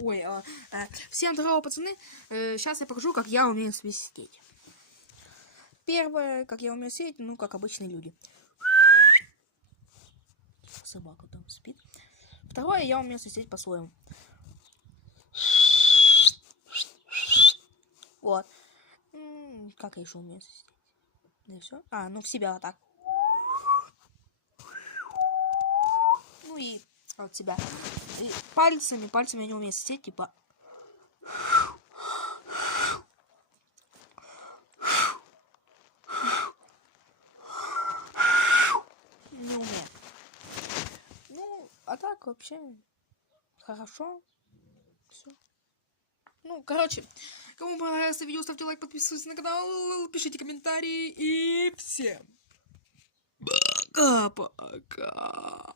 Ой, всем здорово, пацаны. Сейчас я покажу, как я умею свистеть. Первое, как я умею сидеть, ну, как обычные люди. Собака там спит. Второе, я умею свистеть по-своему. Вот. Как я еще умею свистеть? Да и все. Ну, в себя так. Ну и от себя. И пальцами я не умею свистеть, типа... Не умею. Ну, а так вообще хорошо. Все. Ну, короче, кому понравилось видео, ставьте лайк, подписывайтесь на канал, пишите комментарии и всем пока-пока.